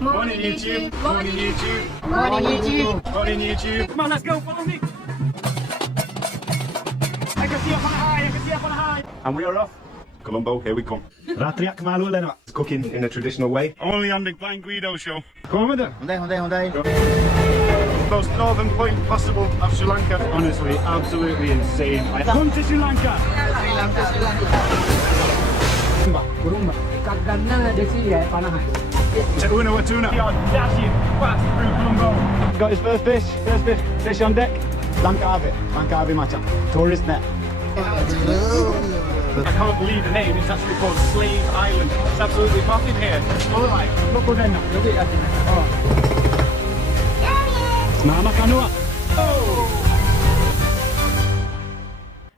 Morning YouTube. Morning YouTube. Morning YouTube. Morning YouTube. Come on, let's go. Follow me. I can see up on a high. I can see up on a high. And we are off. Colombo, here we come. Ratriak Malulena. It's cooking in a traditional way. Only on the Blind Guido show. Come on with it. Most northern point possible of Sri Lanka. Honestly, absolutely insane. I come to Sri Lanka. To UNAWATUNA. We are dashing fast through Colombo. Got his first fish on deck. Lanka Macha. Tourist net. I can't believe the name. It's actually called Slave Island. It's absolutely popping here. All right, look what's in there. Mama Kanua.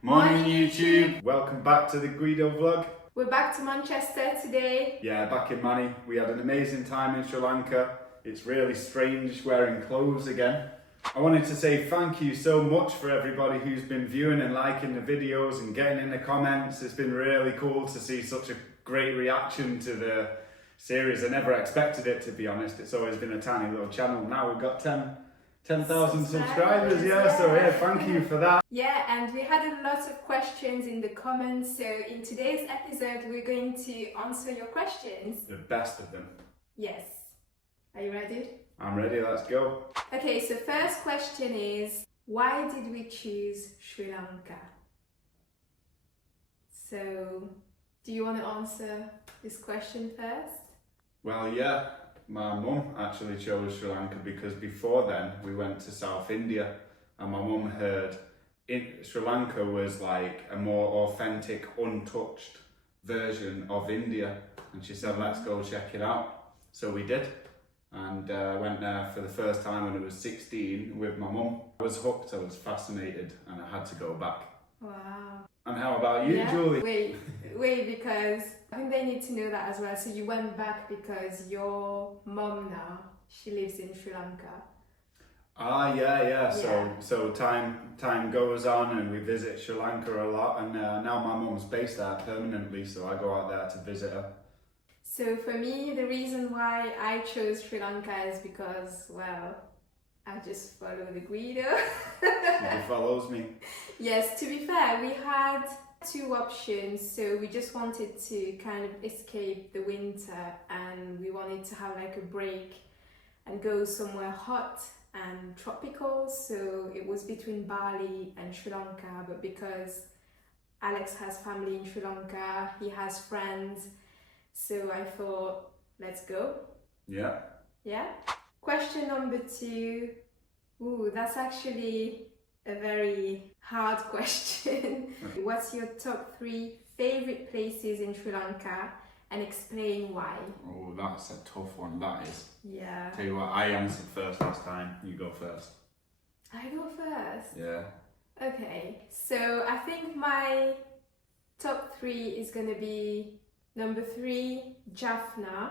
Morning YouTube. Welcome back to the Guido vlog. We're back to Manchester today. Yeah, back in Mani. We had an amazing time in Sri Lanka. It's really strange wearing clothes again. I wanted to say thank you so much for everybody who's been viewing and liking the videos and getting in the comments. It's been really cool to see such a great reaction to the series. I never expected it, to be honest. It's always been a tiny little channel. Now we've got 10,000 subscribers, yeah, so yeah, thank you for that. Yeah, and we had a lot of questions in the comments, so in today's episode we're going to answer your questions. The best of them. Yes. Are you ready? I'm ready, let's go. Okay, so first question is, why did we choose Sri Lanka? So, do you want to answer this question first? Well, yeah, my mum actually chose Sri Lanka because before then we went to South India and my mum heard Sri Lanka was like a more authentic, untouched version of India, and she said, let's go check it out. So we did. And went there for the first time when I was 16 with my mum. I was hooked, I was fascinated, and I had to go back. Wow. And how about you, Julie? Wait, because I think they need to know that as well. So you went back because your mum now, she lives in Sri Lanka. Ah, yeah. So time goes on and we visit Sri Lanka a lot, and now my mum's based there permanently, so I go out there to visit her. So for me, the reason why I chose Sri Lanka is because, well, I just follow the Guido. He follows me. Yes, to be fair, we had two options. So we just wanted to kind of escape the winter and we wanted to have like a break and go somewhere hot and tropical. So it was between Bali and Sri Lanka, but because Alex has family in Sri Lanka, he has friends. So I thought, let's go. Yeah. Yeah. Question number 2. Ooh, that's actually a very hard question. What's your top 3 favorite places in Sri Lanka and explain why? Oh, that's a tough one, that is. Yeah. Tell you what, I answered first last time. You go first. I go first? Yeah. Okay, so I think my top 3 is gonna be number 3, JAFFNA,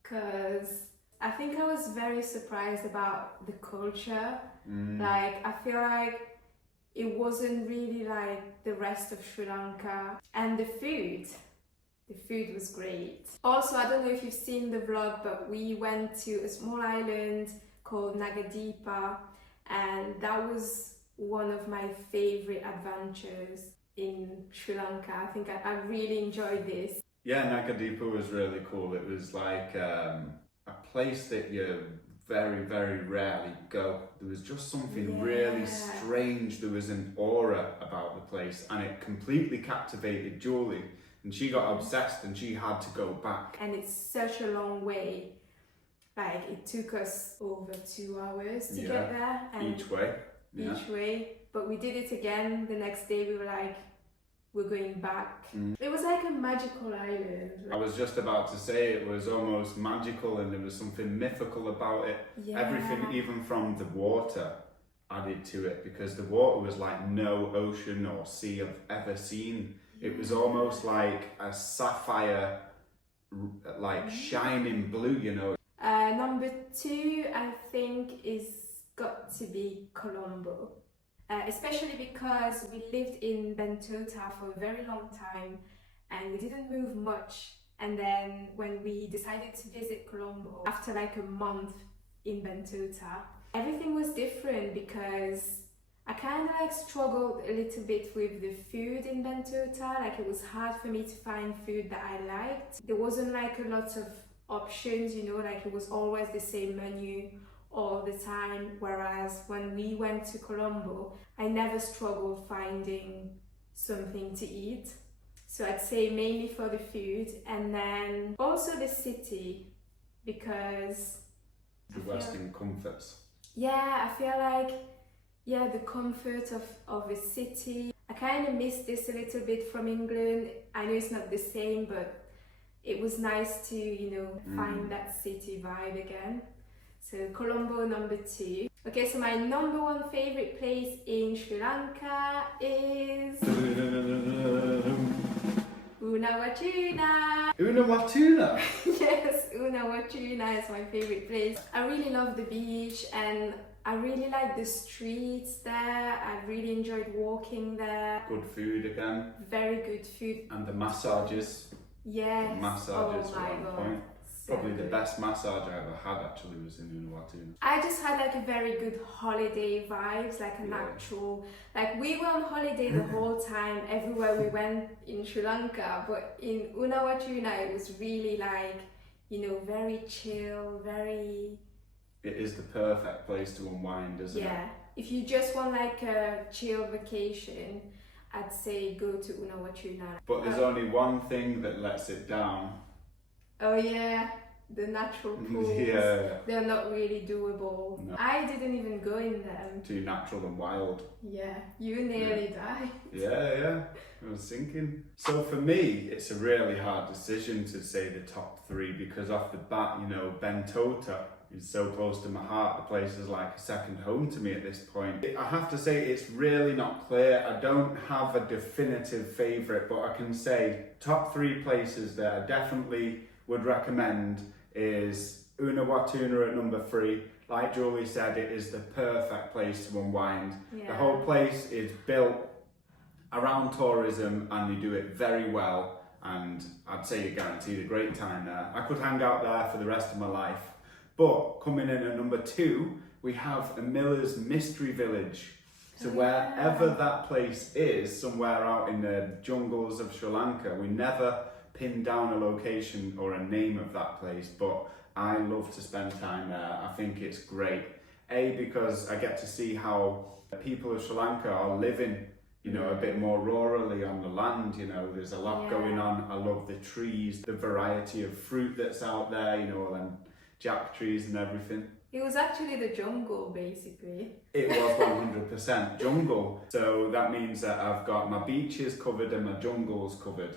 because I think I was very surprised about the culture. Like, I feel like it wasn't really like the rest of Sri Lanka. And the food was great. Also, I don't know if you've seen the vlog, but we went to a small island called Nagadipa, and that was one of my favorite adventures in Sri Lanka. I think I really enjoyed this. Yeah, Nagadipa was really cool. It was like a place that you very, very rarely go. There was just something really strange. There was an aura about the place and it completely captivated Julie. And she got obsessed and she had to go back. And it's such a long way. Like, it took us over 2 hours to get there. And each way. Yeah. Each way. But we did it again. The next day we were like, we're going back. It was like a magical island. I was just about to say it was almost magical and there was something mythical about it. Yeah. Everything, even from the water, added to it because the water was like no ocean or sea I've ever seen. It was almost like a sapphire, like shining blue, you know. Number 2, I think, is got to be Colombo. Especially because we lived in Bentota for a very long time and we didn't move much, And then when we decided to visit Colombo, after like a month in Bentota, everything was different because I kind of like struggled a little bit with the food in Bentota. Like it was hard for me to find food that I liked. There wasn't like a lot of options, you know, like it was always the same menu all the time. Whereas when we went to Colombo, I never struggled finding something to eat. So I'd say mainly for the food, and then also the city, because The Western comforts. yeah, I feel like, yeah, the comfort of a city. I kind of miss this a little bit from England. I know it's not the same, but it was nice to, you know, find that city vibe again. So Colombo number 2. Okay, so my number 1 favorite place in Sri Lanka is UNAWATUNA. UNAWATUNA? Yes, UNAWATUNA is my favorite place. I really love the beach and I really like the streets there. I really enjoyed walking there. Good food again. Very good food. And the massages. Yes. The massages Oh my were on God. point. So Probably the good. best massage I ever had actually was in UNAWATUNA. I just had like a very good holiday vibes, like a natural, like we were on holiday the whole time, everywhere we went in Sri Lanka, but in UNAWATUNA it was really like, you know, very chill, very... It is the perfect place to unwind, isn't it? Yeah, if you just want like a chill vacation, I'd say go to UNAWATUNA. But there's only one thing that lets it down. Oh yeah, the natural pools. Yeah. They're not really doable. No. I didn't even go in them. Too natural and wild. Yeah, you nearly died. Yeah. I was thinking. So for me, it's a really hard decision to say the top 3 because off the bat, you know, Bentota is so close to my heart. The place is like a second home to me at this point. I have to say it's really not clear. I don't have a definitive favourite, but I can say top 3 places that I definitely would recommend is UNAWATUNA at number 3. Like Julie said, it is the perfect place to unwind. Yeah. The whole place is built around tourism and they do it very well, and I'd say you're guaranteed a great time there. I could hang out there for the rest of my life. But coming in at number 2, we have a Miller's Mystery Village. So wherever that place is, somewhere out in the jungles of Sri Lanka, we never pin down a location or a name of that place, but I love to spend time there. I think it's great. A, because I get to see how people of Sri Lanka are living, you know, a bit more rurally on the land, you know, there's a lot going on. I love the trees, the variety of fruit that's out there, you know, and jack trees and everything. It was actually the jungle, basically. It was 100% jungle. So that means that I've got my beaches covered and my jungles covered.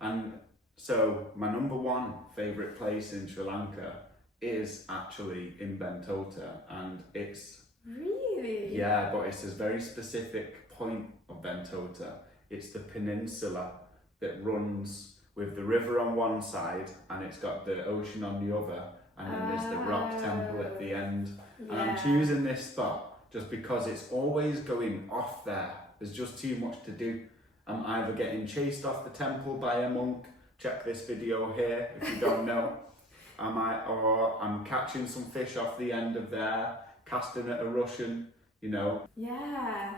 And so my number 1 favourite place in Sri Lanka is actually in Bentota, and it's... Really? Yeah, but it's a very specific point of Bentota. It's the peninsula that runs with the river on one side and it's got the ocean on the other, and then there's the rock temple at the end. And I'm choosing this spot just because it's always going off there. There's just too much to do. I'm either getting chased off the temple by a monk, check this video here if you don't know, or I'm catching some fish off the end of there, casting at a Russian, you know. Yeah.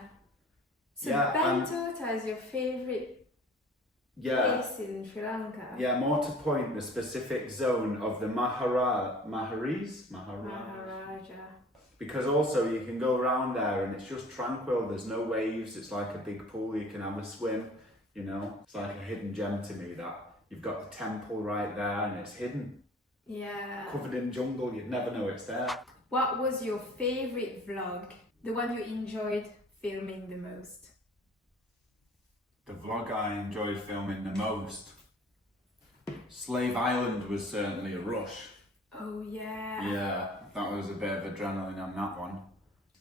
So Yeah, Bentota is your favourite place in Sri Lanka? Yeah, more to point, the specific zone of the Maharaja. Because also you can go around there and it's just tranquil, there's no waves, it's like a big pool, you can have a swim, you know. It's like a hidden gem to me that you've got the temple right there and it's hidden. Yeah. Covered in jungle, you'd never know it's there. What was your favourite vlog? The one you enjoyed filming the most? The vlog I enjoyed filming the most. Slave Island was certainly a rush. Oh yeah. Yeah, that was a bit of adrenaline on that one.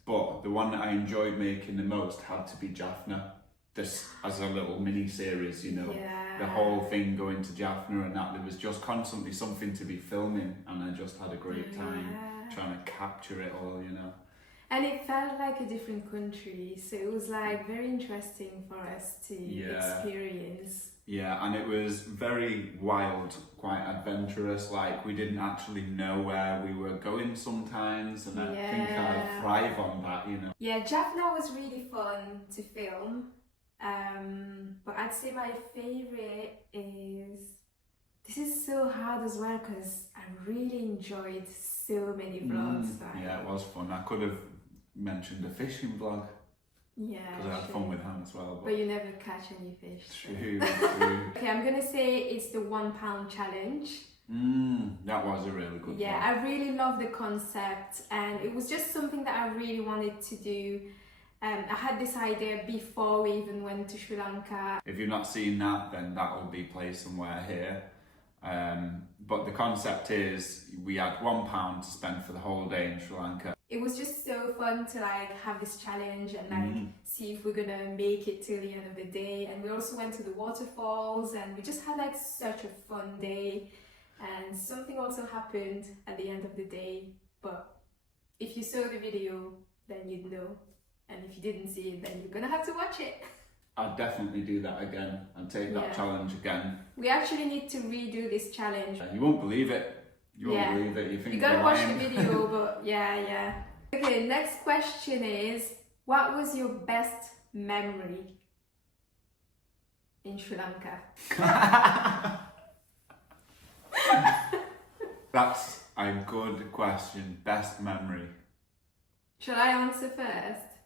But the one that I enjoyed making the most had to be JAFFNA. This as a little mini series, you know. Yeah. The whole thing going to JAFFNA and that, there was just constantly something to be filming, and I just had a great time trying to capture it all, you know. And it felt like a different country, so it was like very interesting for us to experience. Yeah, and it was very wild, quite adventurous. Like, we didn't actually know where we were going sometimes, and I think I thrive on that, you know. Yeah, JAFFNA was really fun to film, but I'd say my favourite is... This is so hard as well because I really enjoyed so many vlogs. Yeah, it was fun. I could have mentioned a fishing vlog. Yeah, because I had fun with him as well. But you never catch any fish. True, so. true. Okay, I'm gonna say it's the £1 challenge. That was a really good one. Yeah, I really love the concept, and it was just something that I really wanted to do. I had this idea before we even went to Sri Lanka. If you've not seen that, then that will be placed somewhere here. But the concept is we had £1 to spend for the whole day in Sri Lanka. It was just so fun to like have this challenge and like see if we're gonna make it till the end of the day. And we also went to the waterfalls, and we just had like such a fun day. And something also happened at the end of the day, but if you saw the video, then you'd know. And if you didn't see it, then you're gonna have to watch it. I'd definitely do that again and take that challenge again. We actually need to redo this challenge. You won't believe it. You won't believe it. You think you gotta watch lying. the video, but yeah. Okay, next question is, what was your best memory in Sri Lanka? That's a good question. Best memory. Shall I answer first?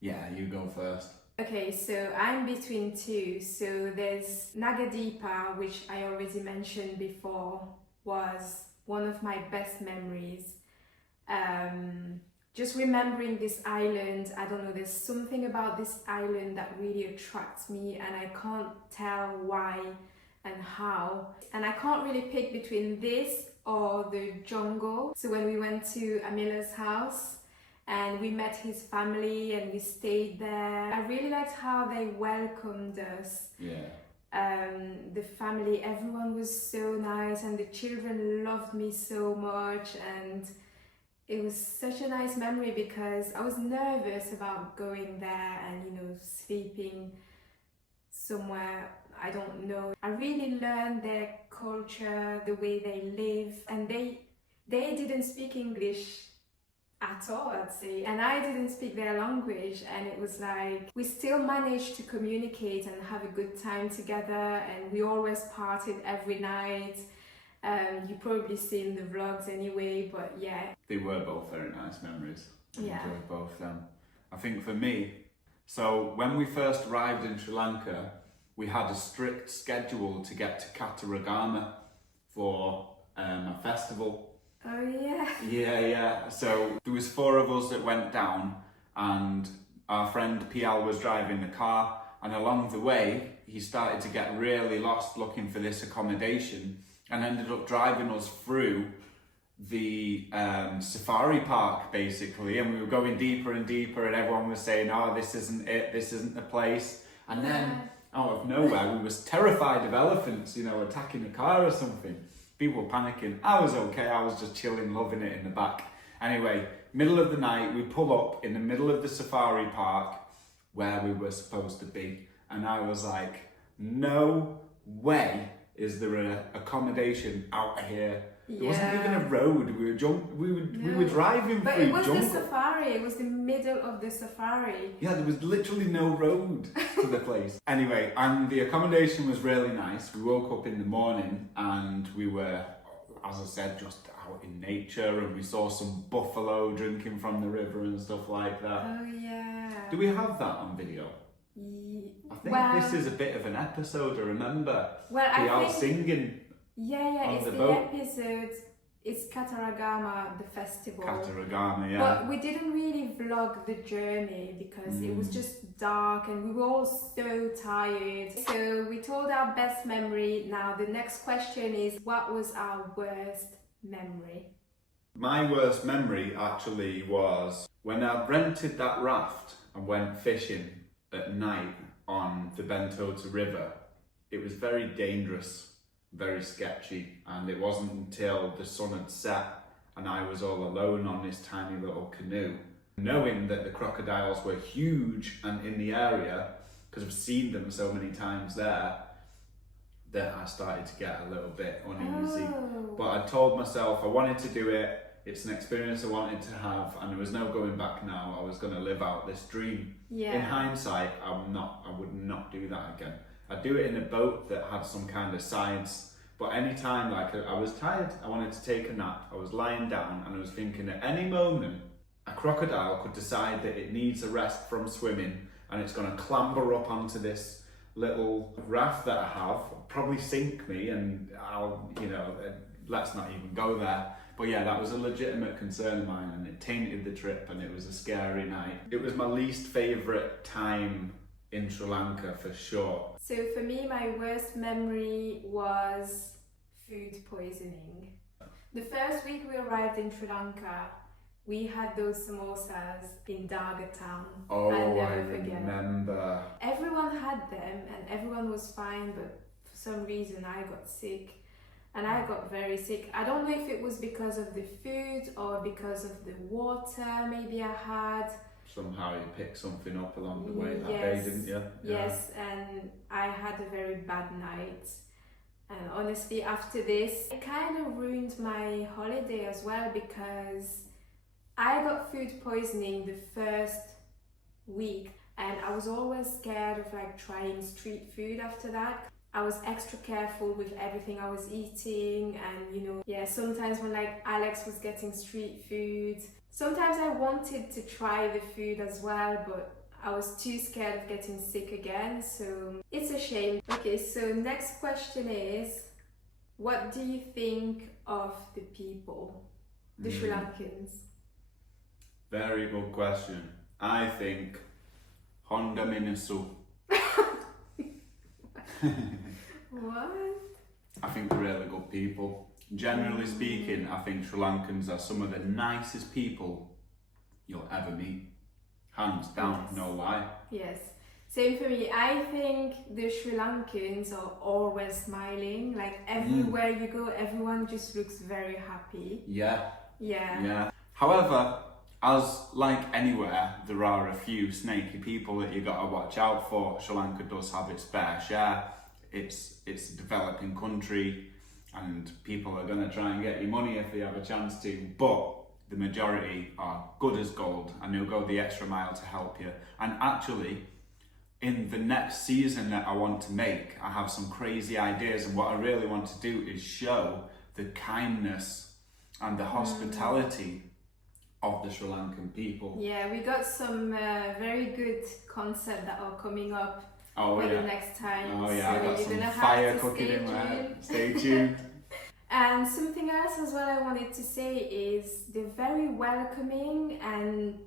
Yeah, you go first. Okay, so I'm between two. So there's Nagadeepa, which I already mentioned before, was one of my best memories. Just remembering this island, I don't know, there's something about this island that really attracts me, and I can't tell why and how. And I can't really pick between this or the jungle. So when we went to Amila's house, and we met his family and we stayed there. I really liked how they welcomed us. Yeah. The family, everyone was so nice, and the children loved me so much, and it was such a nice memory because I was nervous about going there and, you know, sleeping somewhere I don't know. I really learned their culture, the way they live, and they didn't speak English at all, I'd say, and I didn't speak their language, and it was like we still managed to communicate and have a good time together, and we always partied every night. You probably seen the vlogs anyway, but yeah. They were both very nice memories. I enjoyed both of them. I think for me, so when we first arrived in Sri Lanka, we had a strict schedule to get to Kataragama for a festival. Oh yeah. Yeah. So there was 4 of us that went down, and our friend PL was driving the car, and along the way he started to get really lost looking for this accommodation, and ended up driving us through the safari park basically, and we were going deeper and deeper, and everyone was saying, oh, this isn't it, this isn't the place. And then out of nowhere we was terrified of elephants, you know, attacking the car or something. People were panicking. I was okay, I was just chilling, loving it in the back. Anyway, middle of the night, we pull up in the middle of the safari park where we were supposed to be. And I was like, no way is there an accommodation out here. There wasn't even a road. We were driving but through it was jungle. the safari. It was the middle of the safari. Yeah, there was literally no road to the place. Anyway, and the accommodation was really nice. We woke up in the morning and we were, as I said, just out in nature, and we saw some buffalo drinking from the river and stuff like that. Oh yeah. Do we have that on video? I think this is a bit of an episode, I remember. I think singing. Yeah, it's the episode. It's Kataragama, the festival. Kataragama, yeah. But we didn't really vlog the journey because it was just dark and we were all so tired. So we told our best memory. Now the next question is, what was our worst memory? My worst memory actually was when I rented that raft and went fishing at night on the Bentota River. It was very dangerous, very sketchy, and it wasn't until the sun had set and I was all alone on this tiny little canoe, knowing that the crocodiles were huge and in the area, because I've seen them so many times there, that I started to get a little bit uneasy. Oh. But I told myself I wanted to do it. It's an experience I wanted to have, and there was no going back now. I was going to live out this dream. Yeah. In hindsight, I would not do that again. I'd do it in a boat that had some kind of sides. But anytime, like, I was tired, I wanted to take a nap, I was lying down and I was thinking at any moment, a crocodile could decide that it needs a rest from swimming and it's going to clamber up onto this little raft that I have, probably sink me, and I'll, you know, let's not even go there. But yeah, that was a legitimate concern of mine, and it tainted the trip, and it was a scary night. It was my least favourite time in Sri Lanka for sure. So for me, my worst memory was food poisoning. The first week we arrived in Sri Lanka, we had those samosas in Darga town. Oh, I'll I never forget. remember. Everyone had them and everyone was fine, but for some reason I got sick. And I got very sick. I don't know if it was because of the food or because of the water maybe I had. Somehow you picked something up along the way that Yes. day, didn't you? Yes, and I had a very bad night. And honestly, after this, it kind of ruined my holiday as well, because I got food poisoning the first week and I was always scared of like trying street food after that. I was extra careful with everything I was eating, and you know, yeah, sometimes when like Alex was getting street food, sometimes I wanted to try the food as well, but I was too scared of getting sick again, so it's a shame. Okay, so next question is, what do you think of the people, the Sri Lankans? Very good question. I think Honda Minasu. What? I think they're really good people. Generally speaking, I think Sri Lankans are some of the nicest people you'll ever meet. Hands down, Yes. no lie. Yes, same for me. I think the Sri Lankans are always smiling. Like everywhere you go, everyone just looks very happy. Yeah, Yeah. yeah. However, as like anywhere, there are a few snaky people that you gotta watch out for. Sri Lanka does have its fair share. It's a developing country, and people are gonna try and get your money if they have a chance to. But the majority are good as gold, and they'll go the extra mile to help you. And actually, in the next season that I want to make, I have some crazy ideas, and what I really want to do is show the kindness and the hospitality of the Sri Lankan people. Yeah, we got some very good concepts that are coming up for the next time. Oh yeah, I so got you're some gonna have fire to cooking stay in my head. tuned. Stay tuned. And something else as well I wanted to say is they're very welcoming, and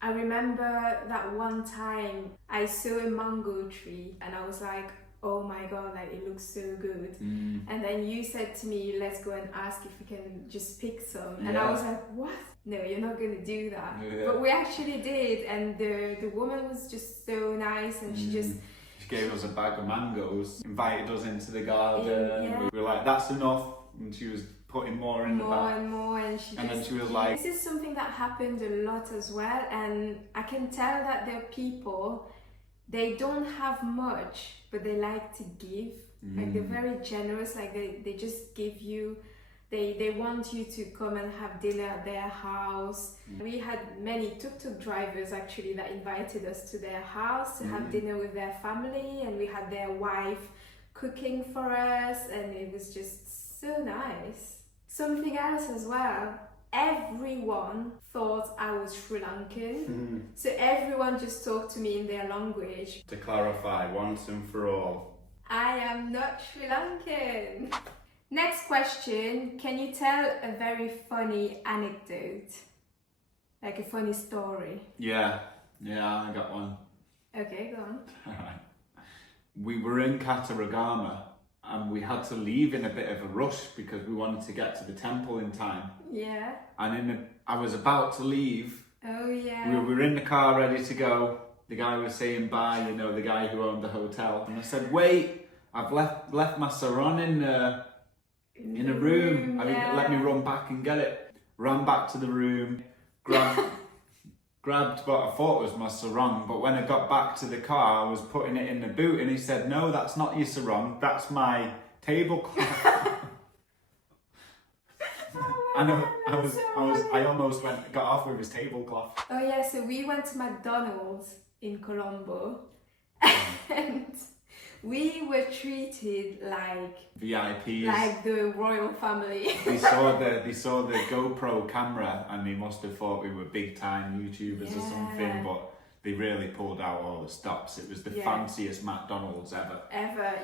I remember that one time I saw a mango tree and I was like, oh my god, like it looks so good. And then you said to me, let's go and ask if we can just pick some. And I was like, what? No, you're not gonna do that. Yeah. But we actually did, and the woman was just so nice, and she just She gave us a bag of mangoes, invited us into the garden. Yeah. We were like, that's enough. And she was putting more in the more bag. and more, and she And then just she was like- this is something that happened a lot as well, and I can tell that they're people, they don't have much, but they like to give. Like they're very generous, like they just give you, they want you to come and have dinner at their house. We had many tuk-tuk drivers actually that invited us to their house to have dinner with their family, and we had their wife cooking for us, and it was just so nice. Something else as well, everyone thought I was Sri Lankan, so everyone just talked to me in their language. To clarify once and for all, I am not Sri Lankan. Next question, can you tell a very funny anecdote? Like a funny story? yeah, I got one. Okay, go on. Alright. We were in Kataragama and we had to leave in a bit of a rush because we wanted to get to the temple in time. Yeah. And I was about to leave. Oh yeah. We were in the car ready to go. The guy was saying bye, you know, the guy who owned the hotel. And I said, wait, I've left my sarong in a room. I mean, let me run back and get it. Ran back to the room, grabbed grabbed what I thought was my sarong, but when I got back to the car, I was putting it in the boot, and he said, "No, that's not your sarong. That's my tablecloth." And I almost got off with his tablecloth. Oh yeah, so we went to McDonald's in Colombo, and we were treated like VIPs. like the royal family. They saw the GoPro camera, and they must have thought we were big time YouTubers or something, but they really pulled out all the stops. It was the fanciest McDonald's ever.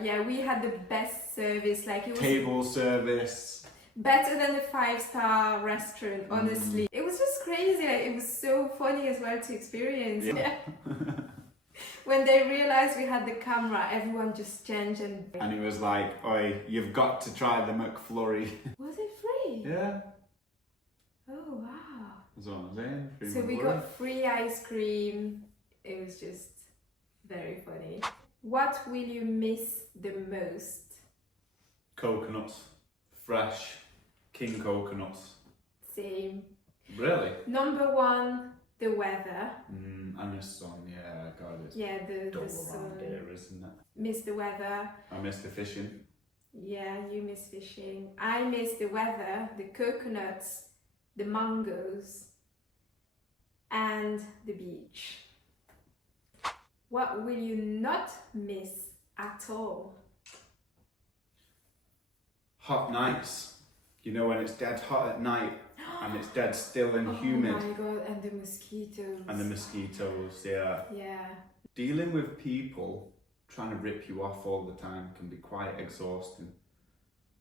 Yeah, we had the best service, like it was table service. better than a 5-star restaurant, honestly. It was just crazy, like, it was so funny as well to experience. Yeah. When they realised we had the camera, everyone just changed and he was like, "Oi, you've got to try the McFlurry." Was it free? Yeah. Oh wow. That's what I'm saying. Free So we McFlurry. got free ice cream. It was just very funny. What will you miss the most? Coconuts. Fresh king coconuts. Same. Really? Number one, the weather. And the sun, yeah, God, it's Yeah, the dull sun. around here, isn't it? Miss the weather. I miss the fishing. Yeah, you miss fishing. I miss the weather, the coconuts, the mangoes, and the beach. What will you not miss at all? Hot nights. You know, when it's dead hot at night and it's dead still and humid. Oh my god, and the mosquitoes. And the mosquitoes, yeah. Yeah. Dealing with people trying to rip you off all the time can be quite exhausting.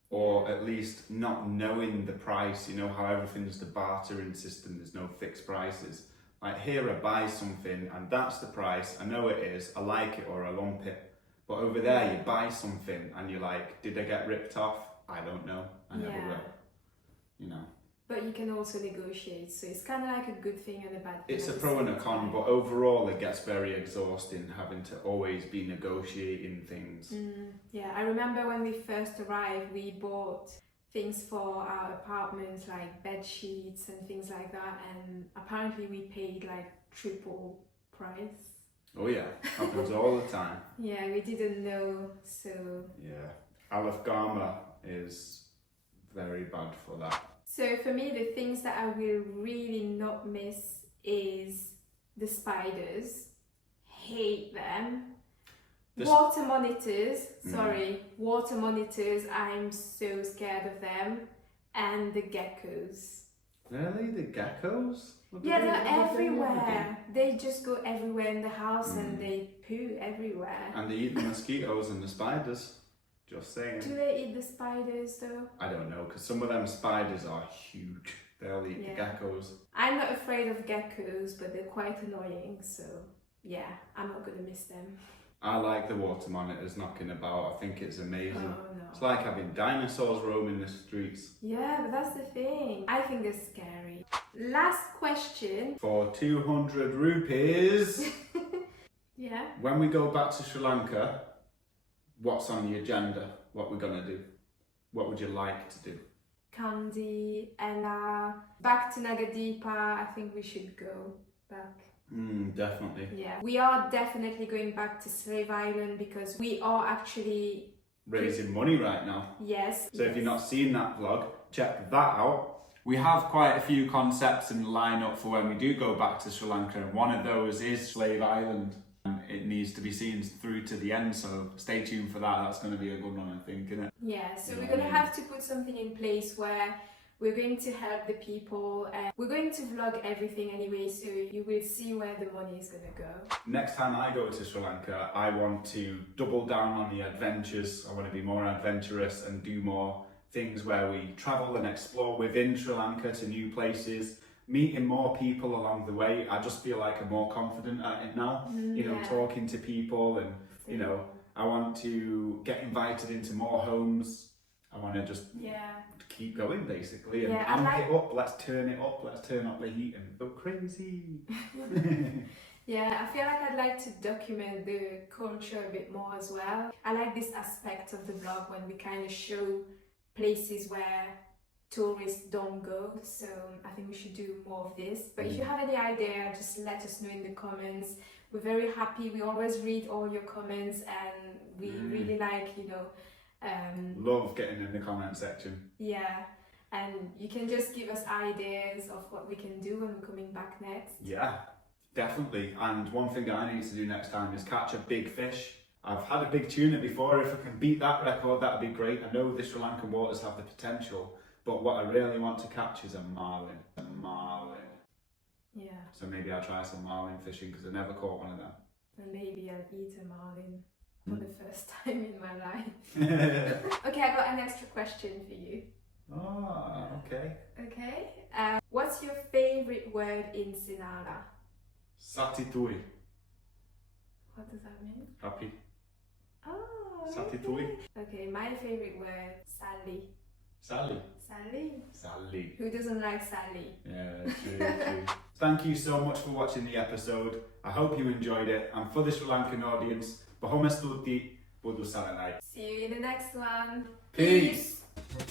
Or at least not knowing the price, you know how everything's the bartering system, there's no fixed prices. Like here I buy something and that's the price, I know it is, I like it or I lump it. But over there you buy something and you're like, did I get ripped off? I don't know, I never will, you know. But you can also negotiate, so it's kind of like a good thing and a bad thing. It's a at the pro and a same con, time. but overall it gets very exhausting having to always be negotiating things. Yeah, I remember when we first arrived, we bought things for our apartments like bed sheets and things like that, and apparently we paid like triple price. Oh yeah, happens all the time. Yeah, we didn't know, so... Yeah, Alafgama is very bad for that. So for me, the things that I will really not miss is the spiders. Hate them. Water monitors, water monitors, I'm so scared of them. And the geckos. Really? The geckos? Yeah, they're everywhere. They just go everywhere in the house and they poo everywhere. And they eat the mosquitoes and the spiders. Just saying. Do they eat the spiders though? I don't know, because some of them spiders are huge. They'll eat the geckos. I'm not afraid of geckos, but they're quite annoying, so yeah, I'm not gonna miss them. I like the water monitors knocking about. I think it's amazing. Oh no. It's like having dinosaurs roaming the streets. Yeah, but that's the thing. I think they're scary. Last question. For 200 rupees. Yeah. When we go back to Sri Lanka, what's on the agenda? What we're gonna do? What would you like to do? Kandy, Ella, back to Nagadeepa. I think we should go back. Definitely. Yeah, we are definitely going back to Slave Island because we are actually Raising money right now. Yes. So if you've not seen that vlog, check that out. We have quite a few concepts in the lineup for when we do go back to Sri Lanka, and one of those is Slave Island. It needs to be seen through to the end, so stay tuned for that. That's going to be a good one, I think, isn't it? Yeah, so we're going to have to put something in place where we're going to help the people, and we're going to vlog everything anyway, so you will see where the money is going to go. Next time I go to Sri Lanka, I want to double down on the adventures. I want to be more adventurous and do more things where we travel and explore within Sri Lanka to new places, meeting more people along the way. I just feel like I'm more confident at it now, you know, talking to people, and you know, I want to get invited into more homes. I want to just keep going basically and amp it up. Let's turn it up. Let's turn up the heat and go crazy. Yeah, I feel like I'd like to document the culture a bit more as well. I like this aspect of the vlog when we kind of show places where tourists don't go. So I think we should do more of this. But if you have any idea, just let us know in the comments. We're very happy. We always read all your comments, and we really like, you know, love getting in the comment section. yeah. And you can just give us ideas of what we can do when we're coming back next. Yeah, definitely. And one thing that I need to do next time is catch a big fish. I've had a big tuna before. If I can beat that record, that'd be great. I know the Sri Lankan waters have the potential, but what I really want to catch is a marlin. A marlin. Yeah. So maybe I'll try some marlin fishing because I never caught one of them. And maybe I'll eat a marlin for the first time in my life. Okay, I got an extra question for you. Oh, okay. Okay. What's your favorite word in Sinhala? Satitui. What does that mean? Happy. Oh, Satitui. okay, my favorite word, Sally. Sally. Sally. Sally. Who doesn't like Sally? Yeah, true. Thank you so much for watching the episode. I hope you enjoyed it. And for the Sri Lankan audience, Bahamas tutti, budu saranai. See you in the next one. Peace. Peace.